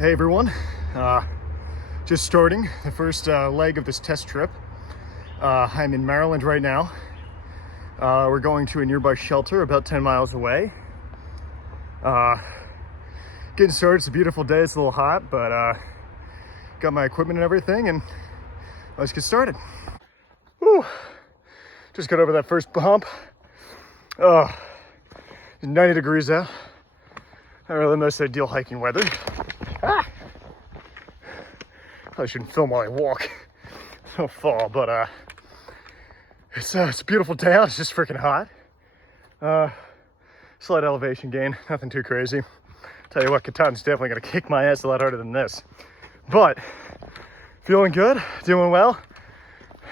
Hey everyone, just starting the first leg of this test trip. I'm in Maryland right now. We're going to a nearby shelter about 10 miles away. Getting started, it's a beautiful day, it's a little hot, but got my equipment and everything, and let's get started. Whew. Just got over that first bump. 90 degrees out. Not really the most ideal hiking weather. Probably shouldn't film while I walk. Don't fall, but it's a beautiful day out. It's just freaking hot. Slight elevation gain, nothing too crazy. Tell you what, Catan's definitely gonna kick my ass a lot harder than this. But feeling good, doing well,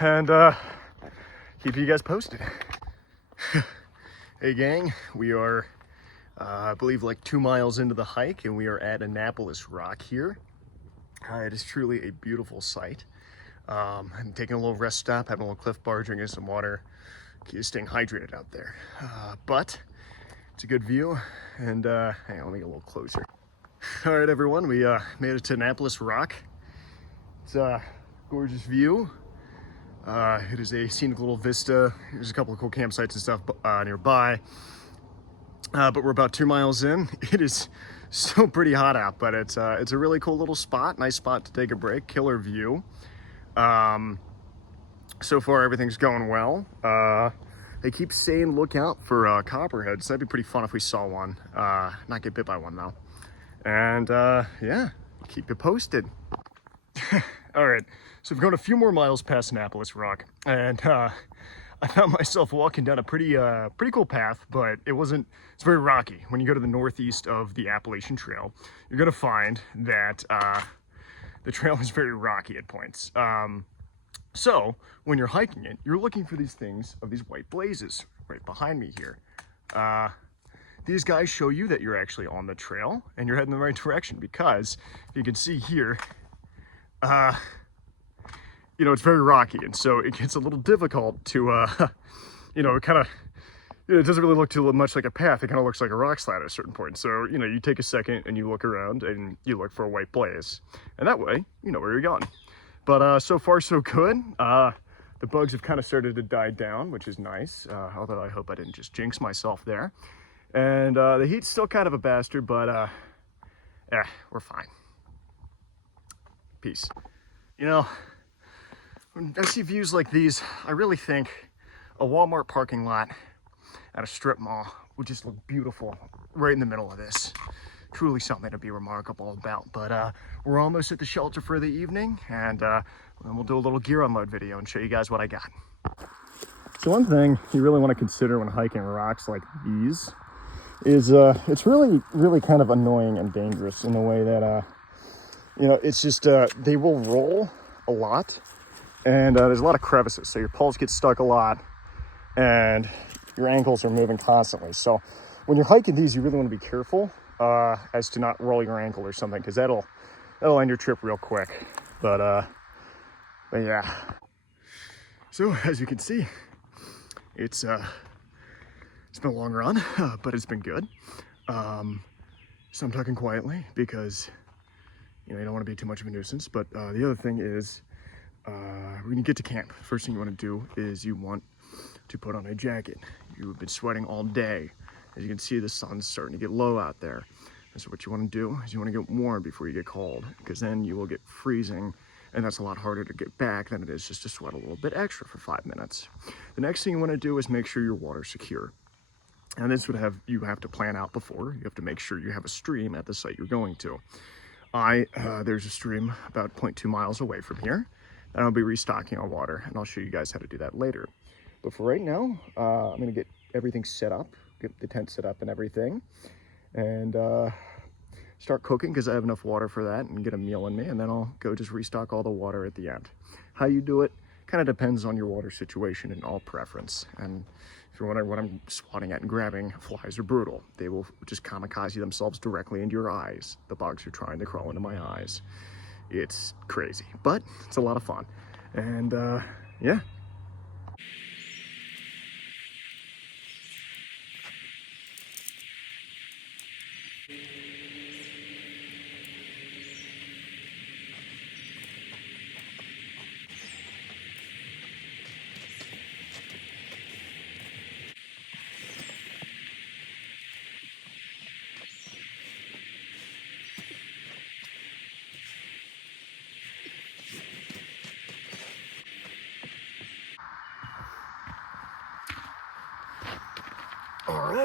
and keep you guys posted. Hey gang, we are I believe like 2 miles into the hike, and we are at Annapolis Rock here. It is truly a beautiful sight. I'm taking a little rest stop, having a little Cliff Bar, drinking some water, staying hydrated out there. But it's a good view, and hang on, let me get a little closer. All right, everyone, we made it to Annapolis Rock. It's a gorgeous view. It is a scenic little vista. There's a couple of cool campsites and stuff nearby. But we're about 2 miles in. It is still pretty hot out, but it's a really cool little spot. Nice spot to take a break. Killer view. So far everything's going well. They keep saying look out for copperheads. That'd be pretty fun if we saw one. Not get bit by one though. And yeah, keep you posted. All right, so we've gone a few more miles past Annapolis Rock, and I found myself walking down a pretty cool path, but it's very rocky. When you go to the northeast of the Appalachian Trail, you're gonna find that the trail is very rocky at points. So when you're hiking it, you're looking for these things of these white blazes right behind me here. These guys show you that you're actually on the trail and you're heading in the right direction, because you can see here, you know, it's very rocky, and so it gets a little difficult to, you know, it doesn't really look too much like a path. It kind of looks like a rock slide at a certain point. So, you know, you take a second and you look around and you look for a white blaze, and that way, you know where you're going. But so far, so good. The bugs have kind of started to die down, which is nice, although I hope I didn't just jinx myself there. And the heat's still kind of a bastard, but we're fine. Peace. You know, when I see views like these, I really think a Walmart parking lot at a strip mall would just look beautiful right in the middle of this. Truly something to be remarkable about. But we're almost at the shelter for the evening, and then we'll do a little gear unload video and show you guys what I got. So one thing you really want to consider when hiking rocks like these is it's really kind of annoying and dangerous in the way that you know, it's just they will roll a lot, and there's a lot of crevices, so your poles get stuck a lot and your ankles are moving constantly. So when you're hiking these, you really want to be careful as to not roll your ankle or something, because that'll end your trip real quick. But yeah, so as you can see, it's been a long run, but it's been good. So I'm talking quietly because, you know, you don't want to be too much of a nuisance. But the other thing is, when you get to camp, first thing you want to do is you want to put on a jacket. You've been sweating all day. As you can see, the sun's starting to get low out there. And so what you want to do is you want to get warm before you get cold, because then you will get freezing, and that's a lot harder to get back than it is just to sweat a little bit extra for 5 minutes. The next thing you want to do is make sure your water's secure. And this would you have to plan out before. You have to make sure you have a stream at the site you're going to. There's a stream about 0.2 miles away from here, and I'll be restocking on water, and I'll show you guys how to do that later. But for right now, I'm gonna get everything set up, get the tent set up and everything, and start cooking, because I have enough water for that, and get a meal in me, and then I'll go just restock all the water at the end. How you do it kind of depends on your water situation and all preference. And if you're wondering what I'm swatting at and grabbing, flies are brutal. They will just kamikaze themselves directly into your eyes. The bugs are trying to crawl into my eyes. It's crazy, but it's a lot of fun. And yeah.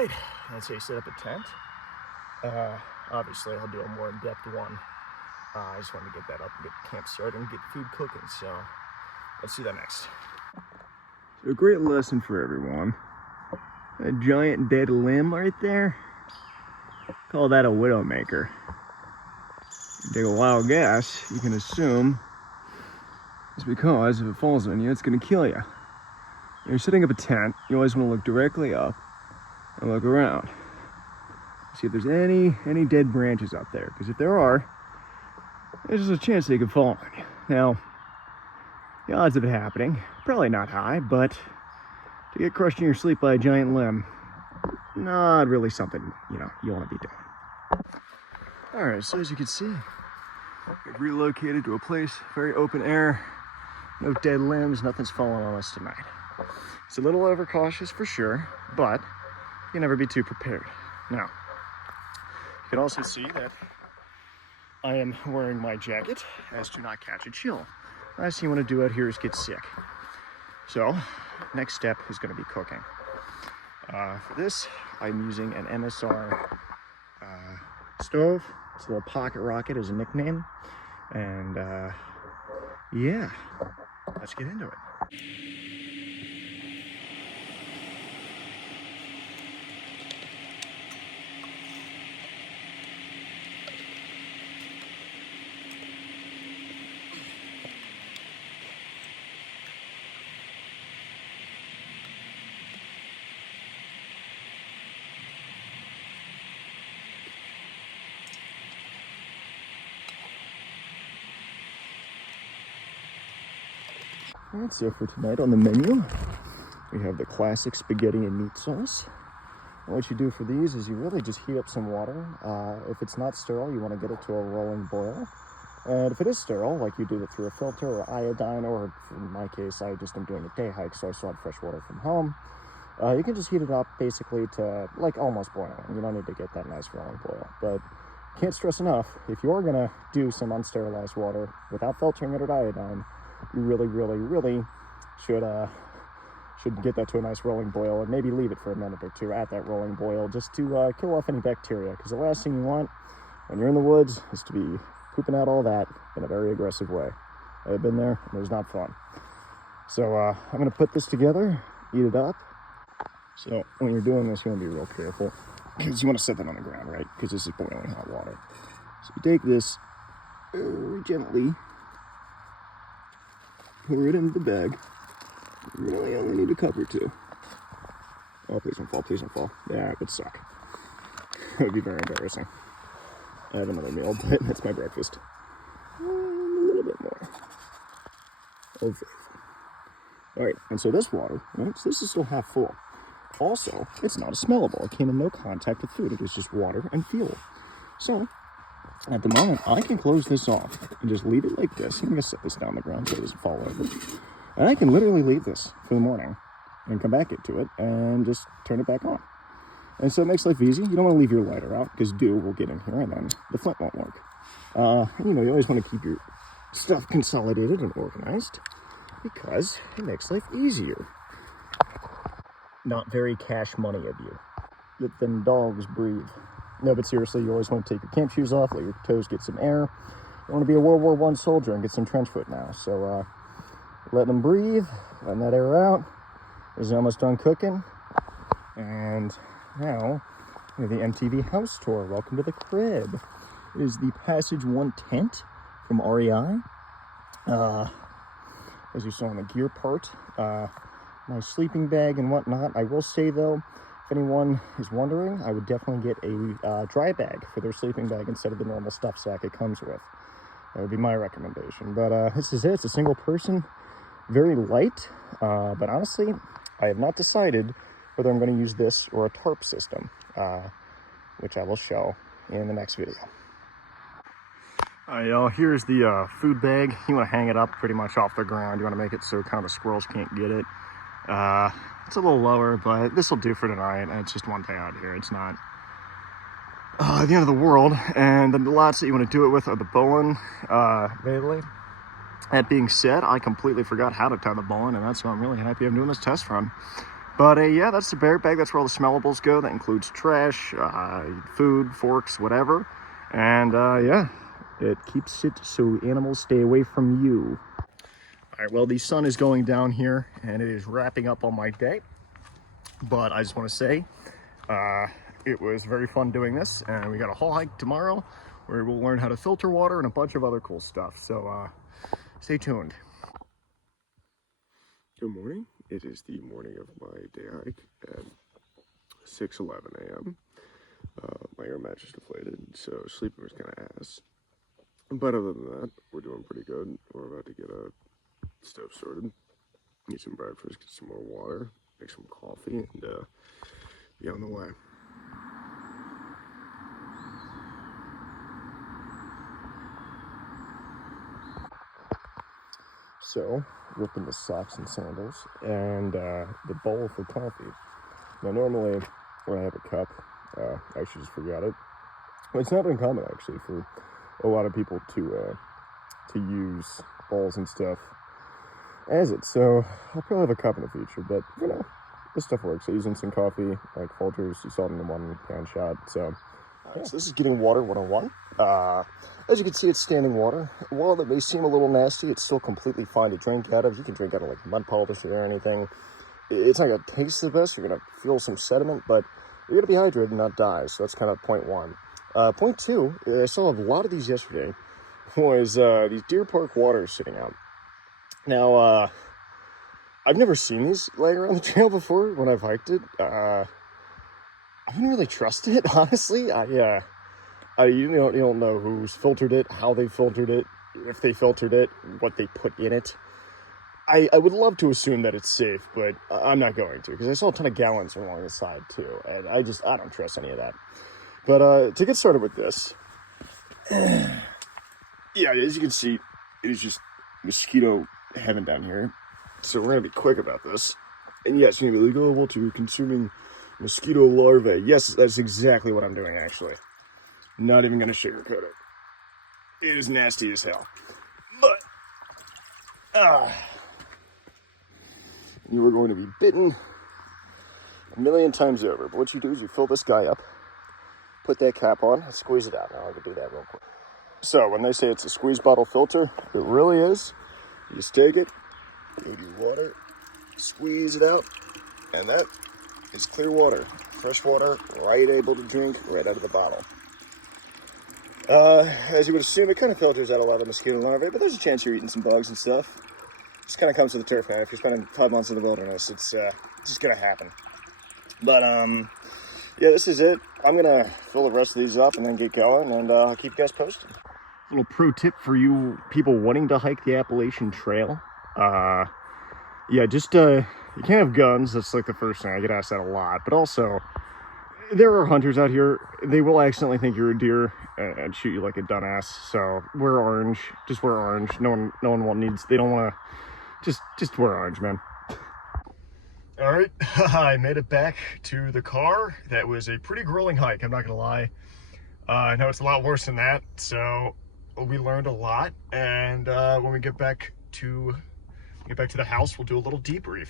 right, I'd say set up a tent. Obviously I'll do a more in-depth one. I just wanted to get that up and get the camp started and get food cooking, so let's do that next. So a great lesson for everyone. A giant dead limb right there. Call that a widowmaker. Take a wild guess, you can assume it's because if it falls on you, it's gonna kill you. When you're setting up a tent, you always want to look directly up and look around. See if there's any dead branches up there, because if there are, there's a chance they could fall on you. Now, the odds of it happening, probably not high, but to get crushed in your sleep by a giant limb, not really something, you want to be doing. All right, so as you can see, we've relocated to a place, very open air, no dead limbs, nothing's falling on us tonight. It's a little overcautious for sure, but you can never be too prepared. Now, you can also see that I am wearing my jacket as to not catch a chill. Last thing you want to do out here is get sick. So, next step is going to be cooking. For this, I'm using an MSR stove. It's a little pocket rocket as a nickname. And yeah, let's get into it. Alright, so for tonight on the menu, we have the classic spaghetti and meat sauce. And what you do for these is you really just heat up some water. If it's not sterile, you want to get it to a rolling boil. And if it is sterile, like you do it through a filter or iodine, or in my case, I just am doing a day hike, so I still have fresh water from home. You can just heat it up basically to like almost boiling. You don't need to get that nice rolling boil. But can't stress enough, if you're going to do some unsterilized water without filtering it or iodine, you really should get that to a nice rolling boil, and maybe leave it for a minute or two at that rolling boil just to kill off any bacteria, because the last thing you want when you're in the woods is to be pooping out all that in a very aggressive way. I've been there, and it was not fun. So I'm going to put this together, heat it up. So when you're doing this, you want to be real careful, because you want to set that on the ground, right? Because this is boiling hot water. So you take this very gently, pour it into the bag. You really only need a cup or two. Oh, please don't fall, please don't fall. Yeah, it would suck. It would be very embarrassing. I have another meal, but that's my breakfast. A little bit more. Oh, alright, and so this water, right, so this is still half full. Also, it's not smellable. It came in no contact with food. It is just water and fuel. So, at the moment, I can close this off and just leave it like this. I'm going to set this down on the ground so it doesn't fall over. And I can literally leave this for the morning and come back into it and just turn it back on. And so it makes life easy. You don't want to leave your lighter out, because dew will get in here and then the flint won't work. You always want to keep your stuff consolidated and organized, because it makes life easier. Not very cash money of you. Let them dogs breathe. No, but seriously, you always want to take your camp shoes off, let your toes get some air. You want to be a World War I soldier and get some trench foot now. So let them breathe, letting that air out. This is almost done cooking. And now, we have the MTV house tour. Welcome to the crib. It is the Passage 1 tent from REI. As you saw in the gear part, my sleeping bag and whatnot. I will say though, if anyone is wondering, I would definitely get a dry bag for their sleeping bag instead of the normal stuff sack it comes with. That would be my recommendation. But this is it. It's a single person, very light. But honestly, I have not decided whether I'm going to use this or a tarp system, which I will show in the next video. Here's the food bag. You want to hang it up pretty much off the ground. You want to make it so kind of the squirrels can't get it. It's a little lower, but this will do for tonight. And it's just one day out here. It's not the end of the world. And then the lots that you want to do it with are the bowline, mainly. That being said, I completely forgot how to tie the bowline, and that's why I'm really happy I'm doing this test run. But yeah, that's the bear bag. That's where all the smellables go. That includes trash, food, forks, whatever. And yeah, it keeps it so animals stay away from you. All right, well, the sun is going down here and it is wrapping up on my day. But I just want to say, it was very fun doing this, and we got a whole hike tomorrow where we'll learn how to filter water and a bunch of other cool stuff. So stay tuned. Good morning. It is the morning of my day hike at 6:11 a.m. My air match is deflated, so sleeping was kind of ass. But other than that, we're doing pretty good. We're about to get a stove sorted, get some breakfast, get some more water, make some coffee, and be on the way. So, ripping the socks and sandals, and the bowl for coffee. Now, normally when I have a cup, I actually just forgot it. Well, it's not uncommon actually for a lot of people to use bowls and stuff as it. So I'll probably have a cup in the future, but you know, this stuff works. I use instant coffee, like Folgers. You saw it in the 1 pound shot. So, so this is getting water 101. As you can see, it's standing water. While it may seem a little nasty, it's still completely fine to drink out of. You can drink out of like mud puddles or anything. It's not gonna taste the best. You're gonna feel some sediment, but you're gonna be hydrated and not die. So that's kind of point one. Point two, I saw a lot of these yesterday, was these Deer Park waters sitting out. Now, I've never seen these laying around the trail before when I've hiked it. I didn't really trust it, honestly. You don't know who's filtered it, how they filtered it, if they filtered it, what they put in it. I would love to assume that it's safe, but I'm not going to, because I saw a ton of gallons along the side too, and I don't trust any of that. But to get started with this, yeah, as you can see, it is just mosquito heaven down here. So we're gonna be quick about this. And yes, you're gonna be liable to consuming mosquito larvae. Yes, that's exactly what I'm doing, actually. Not even gonna sugarcoat it. It is nasty as hell. But you are going to be bitten a million times over. But what you do is you fill this guy up, put that cap on, and squeeze it out. Now I can do that real quick. So when they say it's a squeeze bottle filter, it really is. You just take it, give you water, squeeze it out, and that is clear water. Fresh water, right able to drink, right out of the bottle. As you would assume, it kind of filters out a lot of mosquito larvae, but there's a chance you're eating some bugs and stuff. It just kind of comes to the turf, man. If you're spending 5 months in the wilderness, it's just gonna happen. But yeah, this is it. I'm gonna fill the rest of these up and then get going, and I'll keep you guys posted. Little pro tip for you people wanting to hike the Appalachian Trail. Yeah, just you can't have guns. That's like the first thing. I get asked that a lot. But also, there are hunters out here. They will accidentally think you're a deer and shoot you like a dumbass. So wear orange. Just wear orange. No one needs. They don't want to. Just wear orange, man. All right, I made it back to the car. That was a pretty grueling hike. I'm not gonna lie. I know it's a lot worse than that. So we learned a lot, and when we get back to the house, we'll do a little debrief.